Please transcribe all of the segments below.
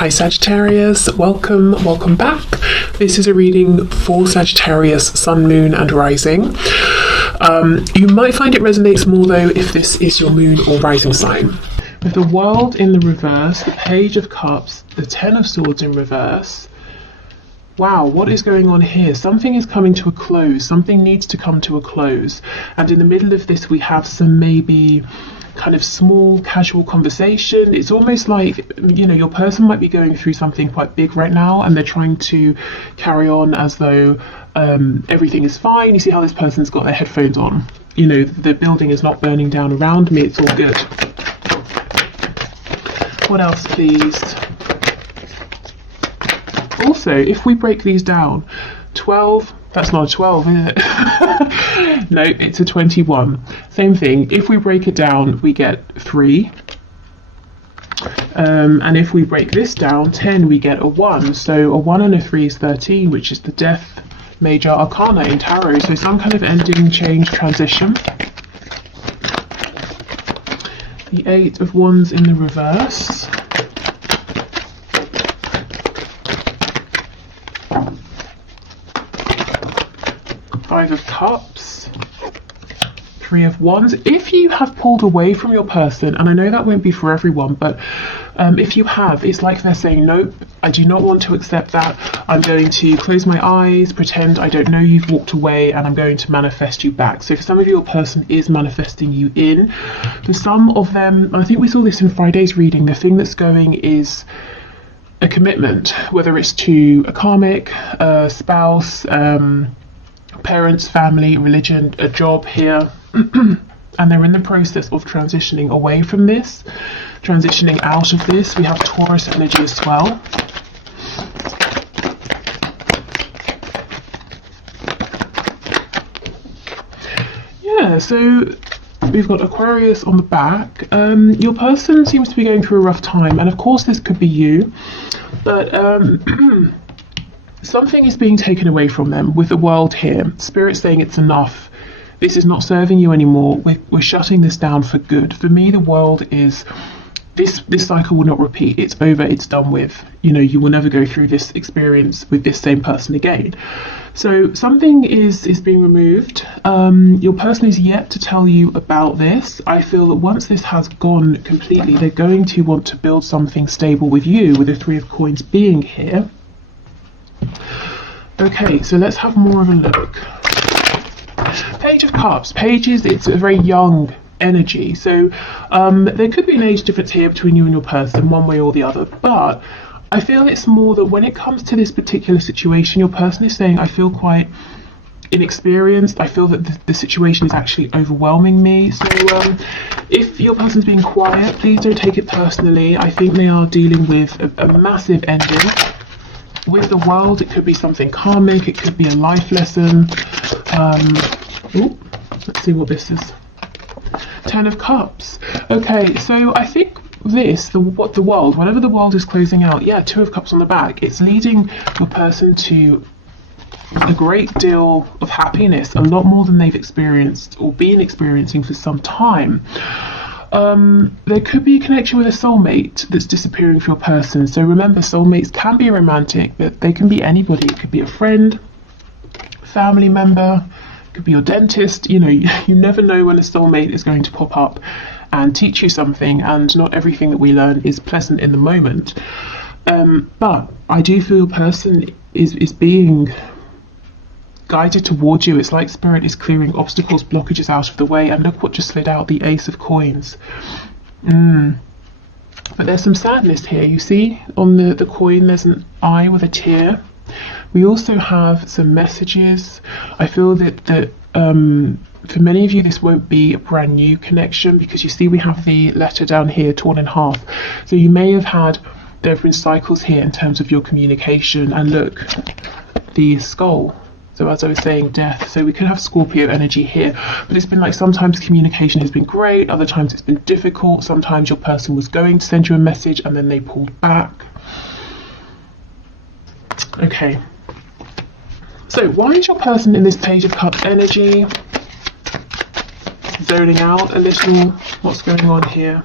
Hi Sagittarius, welcome back. This is a reading for Sagittarius, Sun, Moon and Rising. You might find it resonates more though if this is your Moon or Rising sign. With the World in the reverse, the Page of Cups, the Ten of Swords in reverse. Wow, what is going on here? Something is coming to a close, something needs to come to a close. And in the middle of this we have some maybe kind of small casual conversation. It's almost like, you know, your person might be going through something quite big right now and they're trying to carry on as though everything is fine. You see how this person's got their headphones on. You know, the building is not burning down around me, it's all good. What else, please? Also, if we break these down, 12, that's not a 12, is it? No, it's a 21. Same thing. If we break it down, we get 3. And if we break this down, 10, we get a 1. So a 1 and a 3 is 13, which is the Death Major Arcana in Tarot. So some kind of ending, change, transition. The 8 of Wands in the reverse. Five of Cups, 3 of Wands. If you have pulled away from your person, and I know that won't be for everyone, but if you have, it's like they're saying, nope, I do not want to accept that. I'm going to close my eyes, pretend I don't know you've walked away, and I'm going to manifest you back. So for some of you, your person is manifesting you in. For some of them, I think we saw this in Friday's reading, the thing that's going is a commitment, whether it's to a karmic, a spouse, parents, family, religion, a job here, and they're in the process of transitioning away from this, transitioning out of this. We have Taurus energy as well. Yeah, so we've got Aquarius on the back. Your person seems to be going through a rough time, and of course this could be you, but something is being taken away from them with the World here. Spirit saying it's enough. This is not serving you anymore. We're shutting this down for good. For me, the World is, this cycle will not repeat. It's over, it's done with. You know, you will never go through this experience with this same person again. So something is being removed. Your person is yet to tell you about this. I feel that once this has gone completely, they're going to want to build something stable with you, with the 3 of Coins being here. Okay, so let's have more of a look. Page of Cups. Pages, it's a very young energy. So there could be an age difference here between you and your person, one way or the other. But I feel it's more that when it comes to this particular situation, your person is saying, I feel quite inexperienced. I feel that the situation is actually overwhelming me. So if your person's being quiet, please don't take it personally. I think they are dealing with a massive ending. With the World, it could be something karmic, it could be a life lesson. Let's see what this is. 10 of Cups. Okay, so I think this, the World, whenever the World is closing out, yeah, 2 of Cups on the back, it's leading your person to a great deal of happiness, a lot more than they've experienced or been experiencing for some time. There could be a connection with a soulmate that's disappearing for your person. So remember, soulmates can be romantic, but they can be anybody. It could be a friend, family member, it could be your dentist. You know, you never know when a soulmate is going to pop up and teach you something, and not everything that we learn is pleasant in the moment. But I do feel your person is being guided towards you. It's like Spirit is clearing obstacles, blockages out of the way. And look what just slid out, the Ace of Coins. But there's some sadness here. You see on the coin there's an eye with a tear. We also have some messages. I feel that for many of you this won't be a brand new connection, because you see we have the letter down here torn in half. So you may have had different cycles here in terms of your communication. And look, the skull. So as I was saying, death. So we could have Scorpio energy here, but it's been like sometimes communication has been great, other times it's been difficult. Sometimes your person was going to send you a message and then they pulled back. Okay. So why is your person in this Page of Cups energy? Zoning out a little. What's going on here?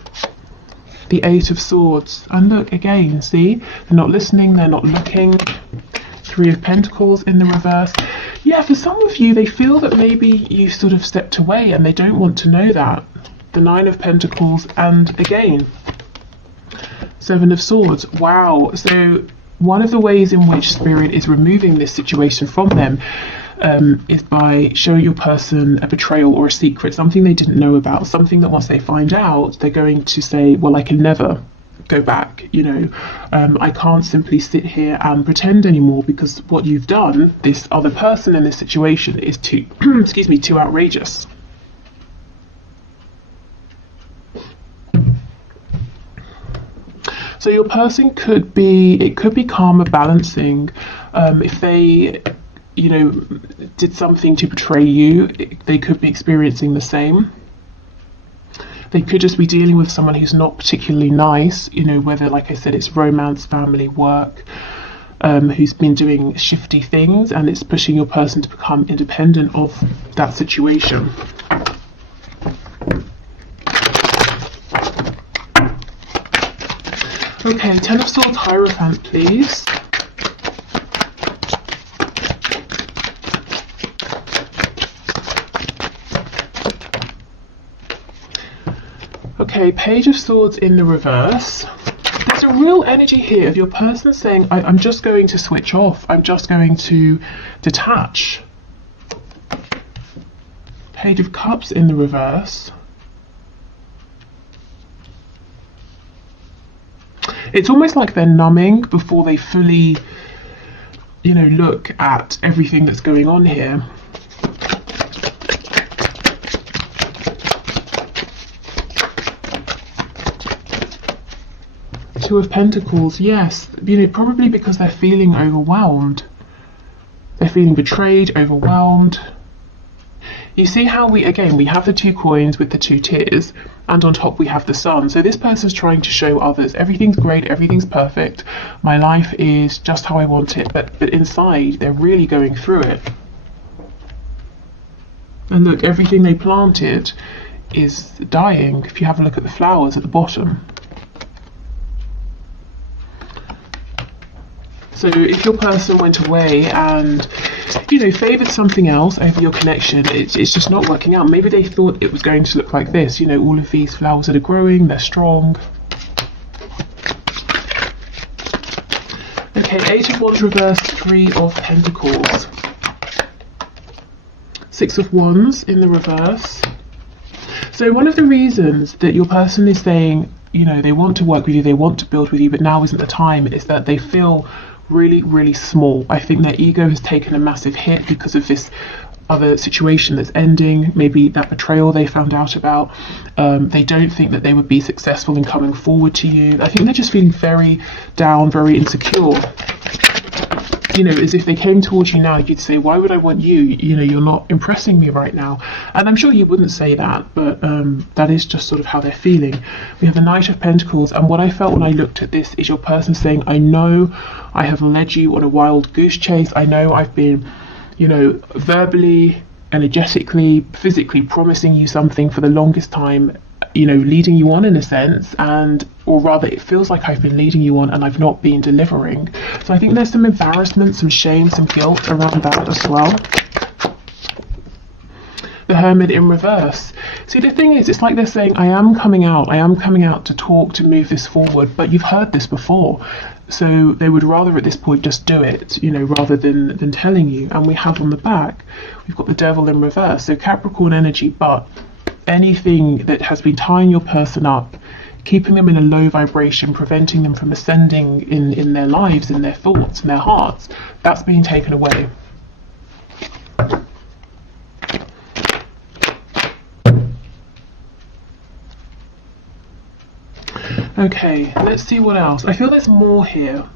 The Eight of Swords. And look, again, see? They're not listening, they're not looking. Three of Pentacles in the reverse. Yeah, for some of you, they feel that maybe you sort of stepped away and they don't want to know that. The Nine of Pentacles, and again, Seven of Swords. Wow. So one of the ways in which Spirit is removing this situation from them is by showing your person a betrayal or a secret, something they didn't know about, something that once they find out, they're going to say, well, I can never go back, you know, I can't simply sit here and pretend anymore, because what you've done, this other person in this situation, is too, excuse me, too outrageous. So your person could be, it could be karma balancing. If they, you know, did something to betray you, they could be experiencing the same. They could just be dealing with someone who's not particularly nice, you know, whether, like I said, it's romance, family, work, who's been doing shifty things, and it's pushing your person to become independent of that situation. Okay, Ten of Swords Hierophant, please. Okay, Page of Swords in the reverse. There's a real energy here of your person saying, I'm just going to switch off. I'm just going to detach. Page of Cups in the reverse. It's almost like they're numbing before they fully, you know, look at everything that's going on here. Two of Pentacles, yes, you know, probably because they're feeling overwhelmed. They're feeling betrayed, overwhelmed. You see how we have the two coins with the two tears, and on top we have the sun. So this person's trying to show others, everything's great, everything's perfect, my life is just how I want it, but inside they're really going through it. And look, everything they planted is dying. If you have a look at the flowers at the bottom. So if your person went away and, you know, favoured something else over your connection, it's just not working out. Maybe they thought it was going to look like this, you know, all of these flowers that are growing, they're strong. Okay, Eight of Wands reversed, Three of Pentacles. Six of Wands in the reverse. So one of the reasons that your person is saying, you know, they want to work with you, they want to build with you, but now isn't the time, is that they feel really, really small. I think their ego has taken a massive hit because of this other situation that's ending, maybe that betrayal they found out about. They don't think that they would be successful in coming forward to you. I think they're just feeling very down, very insecure. You know, as if they came towards you now, you'd say, why would I want you? You know, you're not impressing me right now. And I'm sure you wouldn't say that, but that is just sort of how they're feeling. We have the Knight of Pentacles, and what I felt when I looked at this is your person saying, I know I have led you on a wild goose chase. I know I've been, you know, verbally, energetically, physically promising you something for the longest time, you know, leading you on in a sense, and or rather it feels like I've been leading you on and I've not been delivering. So I think there's some embarrassment, some shame, some guilt around that as well. The Hermit in reverse. See, the thing is, it's like they're saying, I am coming out to talk, to move this forward, but you've heard this before. So they would rather at this point just do it, you know, rather than telling you. And we have on the back, we've got the Devil in reverse. So Capricorn energy, but anything that has been tying your person up, keeping them in a low vibration, preventing them from ascending in their lives, in their thoughts, in their hearts, that's being taken away. Okay, let's see what else. I feel there's more here.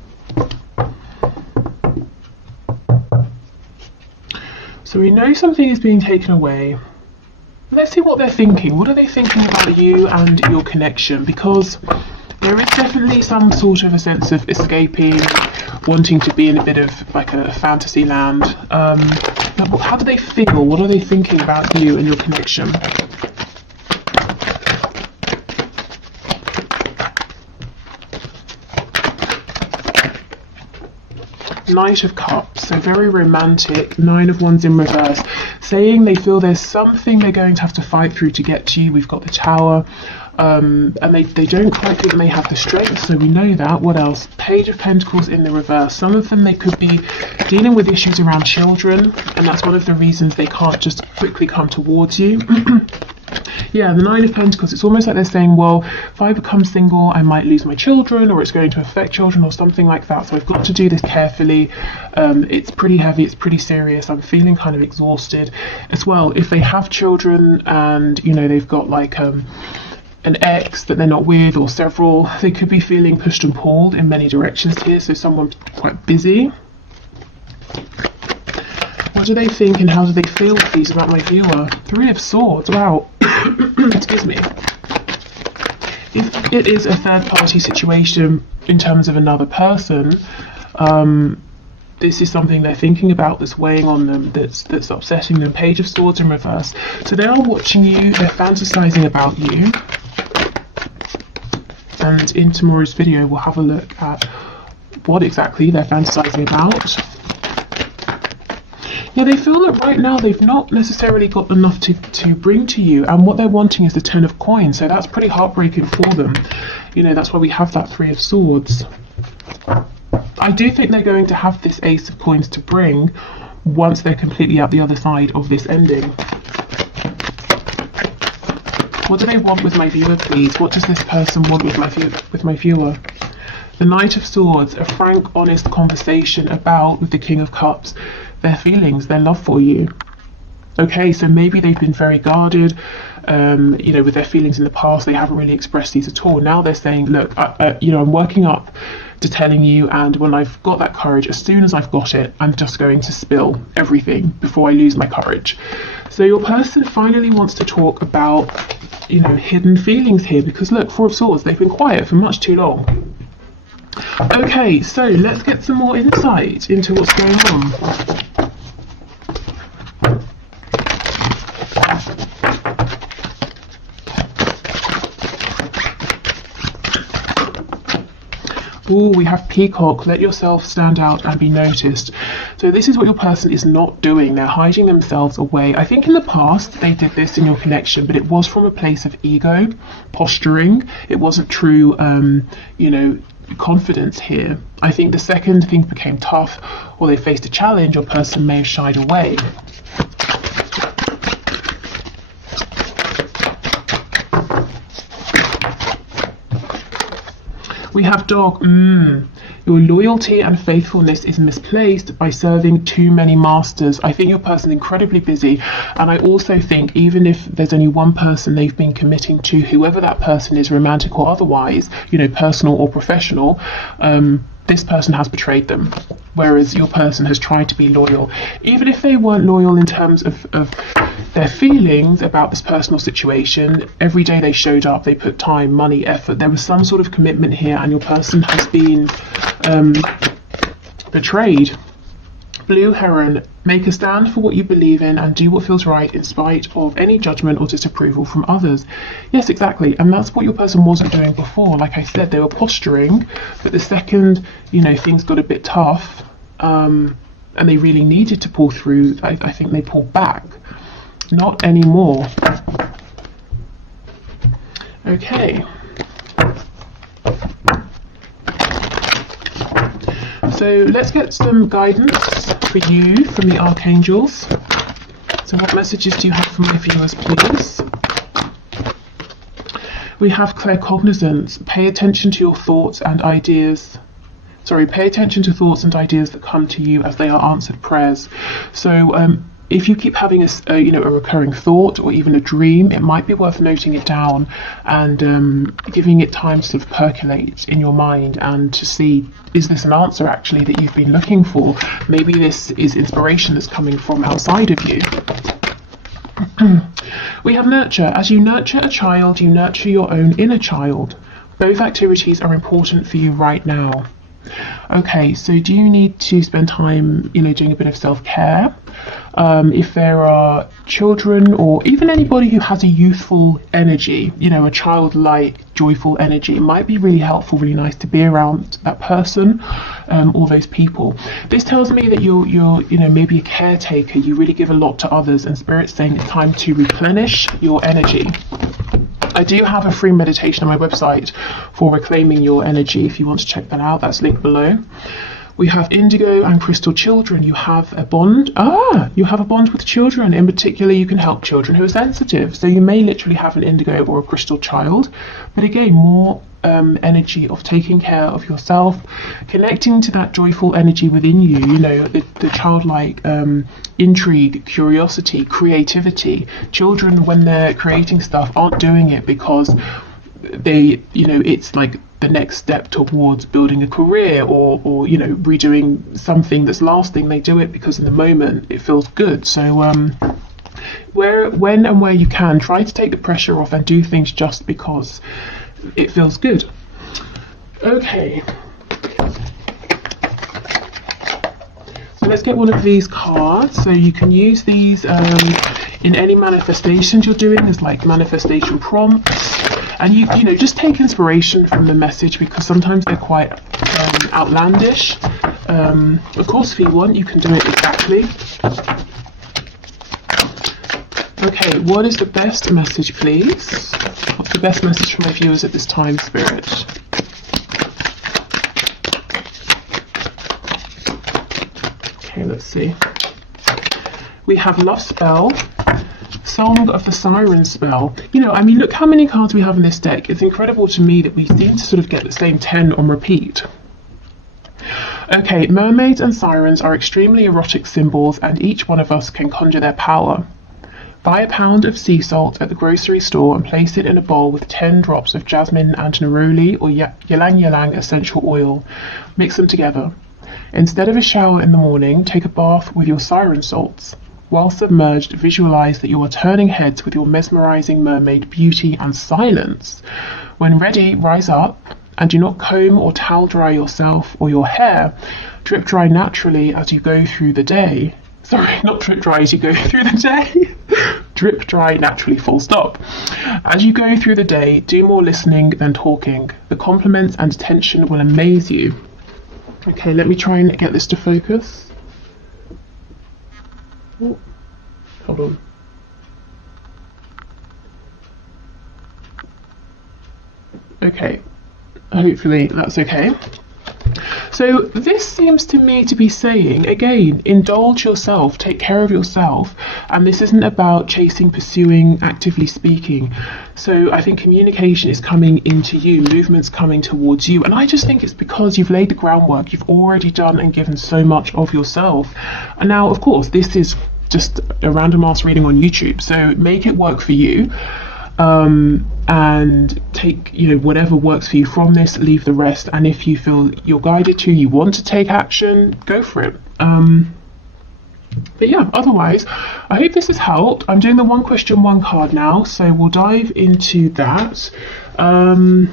So we know something is being taken away. Let's see what they're thinking. What are they thinking about you and your connection? Because there is definitely some sort of a sense of escaping, wanting to be in a bit of like a fantasy land. But how do they feel? What are they thinking about you and your connection? Knight of Cups, so very romantic. 9 of Wands in reverse, saying they feel there's something they're going to have to fight through to get to you. We've got the Tower, and they don't quite think they have the strength, so we know that. What else? Page of Pentacles in the reverse. Some of them, they could be dealing with issues around children, and that's one of the reasons they can't just quickly come towards you. Yeah, the 9 of Pentacles, it's almost like they're saying, well, if I become single, I might lose my children, or it's going to affect children, or something like that. So I've got to do this carefully. It's pretty heavy, it's pretty serious. I'm feeling kind of exhausted as well. If they have children and, you know, they've got like an ex that they're not with, or several, they could be feeling pushed and pulled in many directions here. So someone's quite busy. What do they think and how do they feel, please, about my viewer? 3 of Swords, wow. Excuse me. If it is a third-party situation in terms of another person, this is something they're thinking about, that's weighing on them, that's upsetting them. Page of Swords in reverse. So they are watching you, they're fantasizing about you. And in tomorrow's video, we'll have a look at what exactly they're fantasizing about. Yeah, they feel that right now they've not necessarily got enough to bring to you, and what they're wanting is the 10 of Coins, so that's pretty heartbreaking for them. You know, that's why we have that 3 of Swords. I do think they're going to have this Ace of Coins to bring once they're completely out the other side of this ending. What do they want with my viewer, please? What does this person want with my viewer? The Knight of Swords, a frank, honest conversation about, with the King of Cups, their feelings, their love for you. Okay, so maybe they've been very guarded, you know, with their feelings in the past. They haven't really expressed these at all. Now they're saying, look, you know, I'm working up to telling you, and when I've got that courage, as soon as I've got it, I'm just going to spill everything before I lose my courage. So your person finally wants to talk about, you know, hidden feelings here, because look, 4 of Swords, they've been quiet for much too long. Okay, so let's get some more insight into what's going on. Oh, we have Peacock. Let yourself stand out and be noticed. So this is what your person is not doing. They're hiding themselves away. I think in the past they did this in your connection, but it was from a place of ego, posturing. It wasn't true, you know, confidence here. I think the second things became tough, or they faced a challenge, your person may have shied away. We have Dog. Your loyalty and faithfulness is misplaced by serving too many masters. I think your person is incredibly busy, and I also think even if there's only one person they've been committing to, whoever that person is, romantic or otherwise, you know, personal or professional, this person has betrayed them, whereas your person has tried to be loyal. Even if they weren't loyal in terms of their feelings about this personal situation, every day they showed up, they put time, money, effort. There was some sort of commitment here, and your person has been betrayed. Blue Heron, make a stand for what you believe in and do what feels right in spite of any judgment or disapproval from others. Yes, exactly, and that's what your person wasn't doing before. Like I said, they were posturing, but the second, you know, things got a bit tough, and they really needed to pull through, I think they pulled back. Not anymore. Okay. So let's get some guidance for you from the archangels. So what messages do you have for my viewers, please? We have claircognizance. Pay attention to your thoughts and ideas. Pay attention to thoughts and ideas that come to you as they are answered prayers. So if you keep having a recurring thought or even a dream, it might be worth noting it down and giving it time to sort of percolate in your mind and to see, is this an answer actually that you've been looking for? Maybe this is inspiration that's coming from outside of you. We have nurture. As you nurture a child, you nurture your own inner child. Both activities are important for you right now. Okay, so do you need to spend time, doing a bit of self-care? If there are children or even anybody who has a youthful energy, a childlike joyful energy. It might be really helpful, really nice to be around that person, or those people. This tells me that you're maybe a caretaker. You really give a lot to others, and Spirit's saying it's time to replenish your energy. I do have a free meditation on my website for reclaiming your energy. If you want to check that out, that's linked below. We have indigo and crystal children. You have a bond. You have a bond with children. In particular, you can help children who are sensitive. So you may literally have an indigo or a crystal child. But again, more energy of taking care of yourself, connecting to that joyful energy within you, the childlike intrigue, curiosity, creativity. Children, when they're creating stuff, aren't doing it because they, it's like the next step towards building a career or redoing something that's lasting. They do it because in the moment it feels good. So when and where you can, try to take the pressure off and do things just because it feels good. Okay, so let's get one of these cards. So you can use these in any manifestations you're doing as like manifestation prompts. And you just take inspiration from the message, because sometimes they're quite outlandish. Of course, if you want, you can do it exactly. Okay, what is the best message, please? What's the best message for my viewers at this time, Spirit? Okay, let's see. We have Love Spell, Song of the Siren Spell. Look how many cards we have in this deck. It's incredible to me that we seem to sort of get the same 10 on repeat. Okay, mermaids and sirens are extremely erotic symbols, and each one of us can conjure their power. Buy a pound of sea salt at the grocery store and place it in a bowl with 10 drops of jasmine and neroli or ylang ylang essential oil. Mix them together. Instead of a shower in the morning, take a bath with your siren salts. While submerged, visualize that you are turning heads with your mesmerizing mermaid beauty and silence. When ready, rise up and do not comb or towel dry yourself or your hair. Drip dry naturally as you go through the day. Sorry, not drip dry as you go through the day. Drip dry naturally, full stop. As you go through the day, do more listening than talking. The compliments and attention will amaze you. Okay, let me try and get this to focus. Oh, hold on. Okay, hopefully that's okay. So this seems to me to be saying, again, indulge yourself, take care of yourself, and this isn't about chasing, pursuing, actively speaking. So I think communication is coming into you, movement's coming towards you, and I just think it's because you've laid the groundwork, you've already done and given so much of yourself. And now, of course, this is just a random ass reading on YouTube, so make it work for you. And take whatever works for you from this, leave the rest, and if you feel you're guided to, you want to take action, go for it. But yeah, otherwise I hope this has helped. I'm doing the one question one card now, so we'll dive into that, and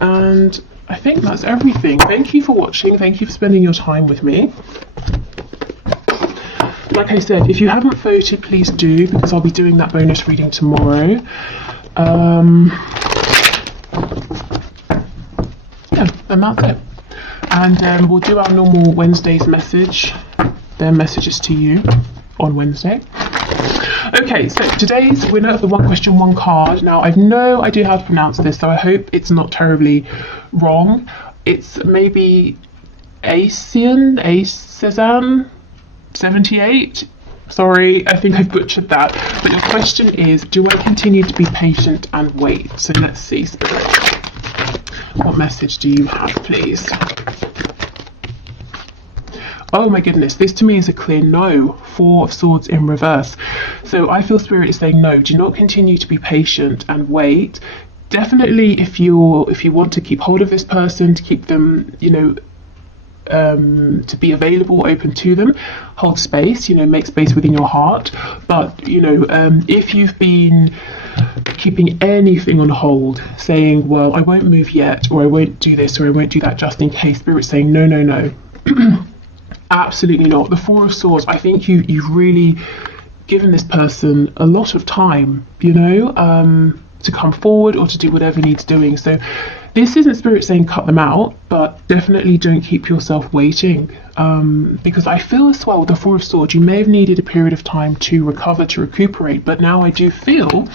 I think that's everything. Thank you for watching, thank you for spending your time with me. Like I said, if you haven't voted, please do, because I'll be doing that bonus reading tomorrow. Yeah, and that's it. And we'll do our normal Wednesday's message, their messages to you on Wednesday. Okay, so today's winner of the one question, one card. Now, I've no idea how to pronounce this, so I hope it's not terribly wrong. It's maybe Cezanne 78. Sorry, I think I've butchered that. But your question is, do I continue to be patient and wait? So let's see, Spirit. What message do you have, please? Oh my goodness, this to me is a clear no. 4 of Swords in reverse. So I feel Spirit is saying no, do not continue to be patient and wait. Definitely if you want to keep hold of this person, to keep them, to be available, open to them, hold space, make space within your heart. But if you've been keeping anything on hold, saying, well, I won't move yet, or I won't do this, or I won't do that, just in case, Spirit's saying no. Absolutely not. The 4 of Swords, I think you've really given this person a lot of time, to come forward or to do whatever needs doing. So this isn't Spirit saying cut them out, but definitely don't keep yourself waiting, because I feel as well with the Four of Swords, you may have needed a period of time to recover, to recuperate, but now I do feel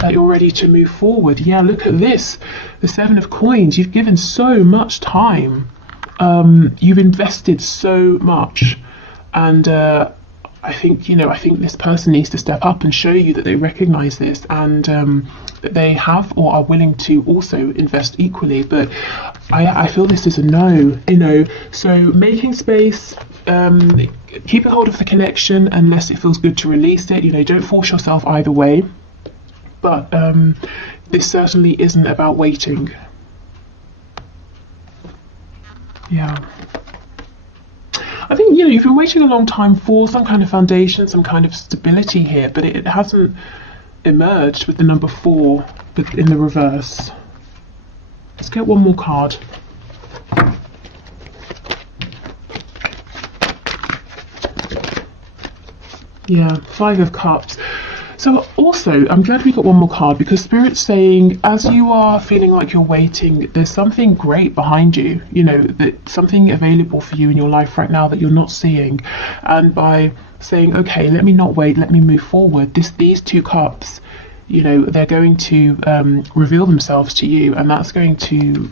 that you're ready to move forward. Yeah, look at this, the Seven of Coins. You've given so much time, you've invested so much, and I think this person needs to step up and show you that they recognize this, and that they have or are willing to also invest equally. But I feel this is a no, so making space, keeping hold of the connection unless it feels good to release it, don't force yourself either way, but this certainly isn't about waiting. Yeah, I think you've been waiting a long time for some kind of foundation, some kind of stability here, but it hasn't emerged with the number 4 in the reverse. Let's get one more card. Yeah, 5 of Cups. So also, I'm glad we got one more card, because Spirit's saying, as you are feeling like you're waiting, there's something great behind you, that something available for you in your life right now that you're not seeing. And by saying, okay, let me not wait, let me move forward, these 2 cups, they're going to reveal themselves to you, and that's going to